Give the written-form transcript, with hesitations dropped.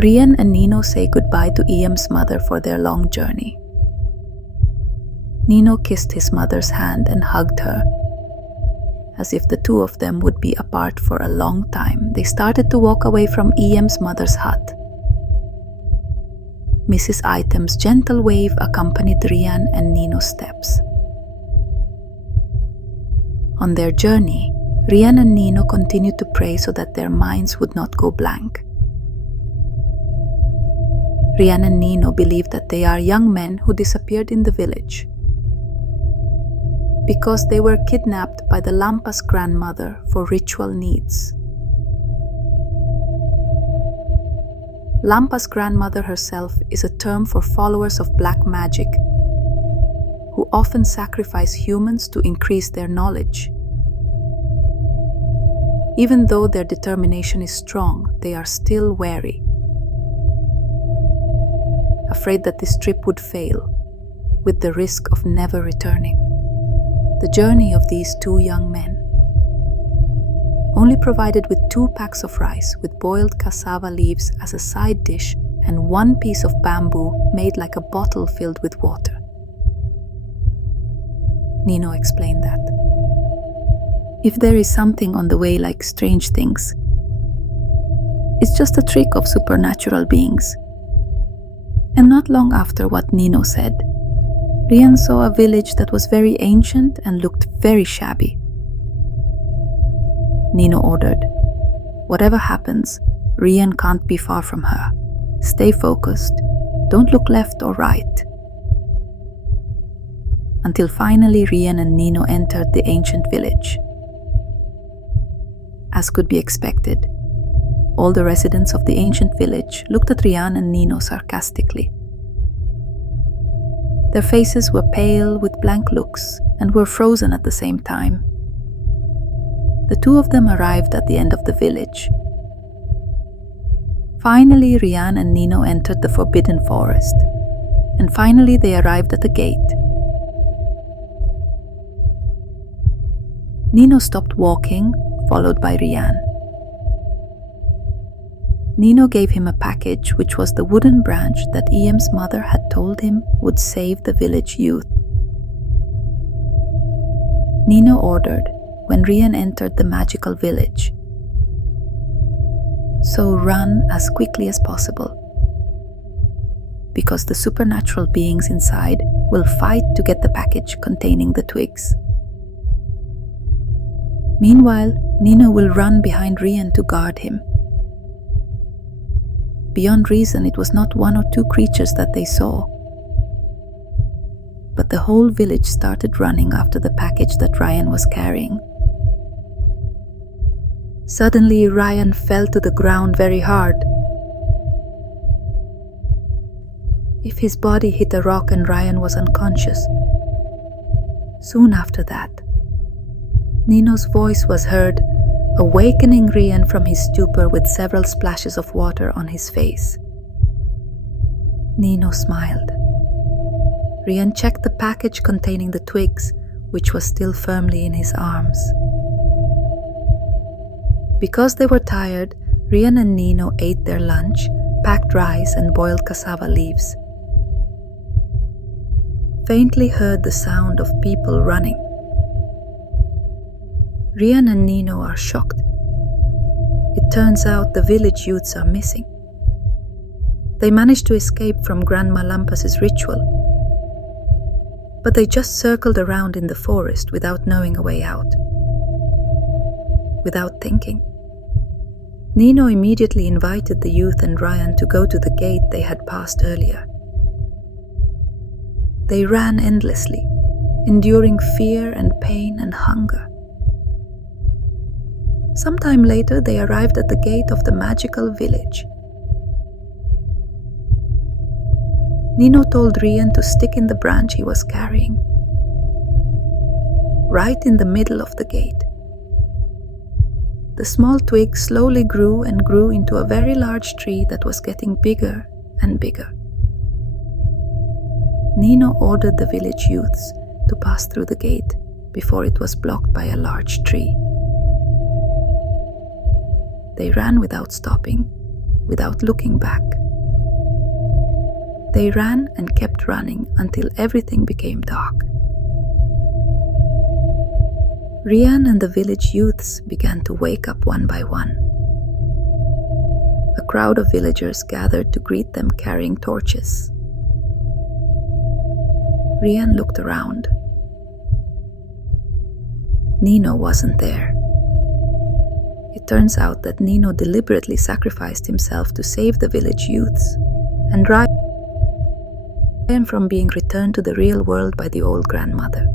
Rian and Nino say goodbye to Iam's mother for their long journey. Nino kissed his mother's hand and hugged her. As if the two of them would be apart for a long time, they started to walk away from Iam's mother's hut. Mrs. Item's gentle wave accompanied Rian and Nino's steps. On their journey, Rian and Nino continued to pray so that their minds would not go blank. Rian and Nino believe that they are young men who disappeared in the village because they were kidnapped by the Lampas grandmother for ritual needs. Lampas grandmother herself is a term for followers of black magic who often sacrifice humans to increase their knowledge. Even though their determination is strong, they are still wary, afraid that this trip would fail, with the risk of never returning. The journey of these two young men, only provided with 2 packs of rice with boiled cassava leaves as a side dish and 1 piece of bamboo made like a bottle filled with water. Nino explained that if there is something on the way like strange things, it's just a trick of supernatural beings. And not long after what Nino said, Rian saw a village that was very ancient and looked very shabby. Nino ordered, "Whatever happens, Rian can't be far from her. Stay focused, don't look left or right." Until finally Rian and Nino entered the ancient village. As could be expected, all the residents of the ancient village looked at Rian and Nino sarcastically. Their faces were pale with blank looks and were frozen at the same time. The two of them arrived at the end of the village. Finally, Rian and Nino entered the forbidden forest, and finally they arrived at the gate. Nino stopped walking, followed by Rian. Nino gave him a package, which was the wooden branch that Iam's mother had told him would save the village youth. Nino ordered when Rian entered the magical village, "So run as quickly as possible, because the supernatural beings inside will fight to get the package containing the twigs. Meanwhile, Nino will run behind Rian to guard him." Beyond reason, it was not 1 or 2 creatures that they saw, but the whole village started running after the package that Rian was carrying. Suddenly, Rian fell to the ground very hard. If his body hit a rock and Rian was unconscious. Soon after that, Nino's voice was heard, awakening Rian from his stupor with several splashes of water on his face. Nino smiled. Rian checked the package containing the twigs, which was still firmly in his arms. Because they were tired, Rian and Nino ate their lunch, packed rice and boiled cassava leaves. Faintly heard the sound of people running. Rian and Nino are shocked. It turns out the village youths are missing. They managed to escape from Grandma Lampas' ritual, but they just circled around in the forest without knowing a way out. Without thinking, Nino immediately invited the youth and Rian to go to the gate they had passed earlier. They ran endlessly, enduring fear and pain and hunger. Sometime later, they arrived at the gate of the magical village. Nino told Rian to stick in the branch he was carrying, right in the middle of the gate. The small twig slowly grew and grew into a very large tree that was getting bigger and bigger. Nino ordered the village youths to pass through the gate before it was blocked by a large tree. They ran without stopping, without looking back. They ran and kept running until everything became dark. Rian and the village youths began to wake up one by one. A crowd of villagers gathered to greet them carrying torches. Rian looked around. Nino wasn't there. It turns out that Nino deliberately sacrificed himself to save the village youths and Rian from being returned to the real world by the old grandmother.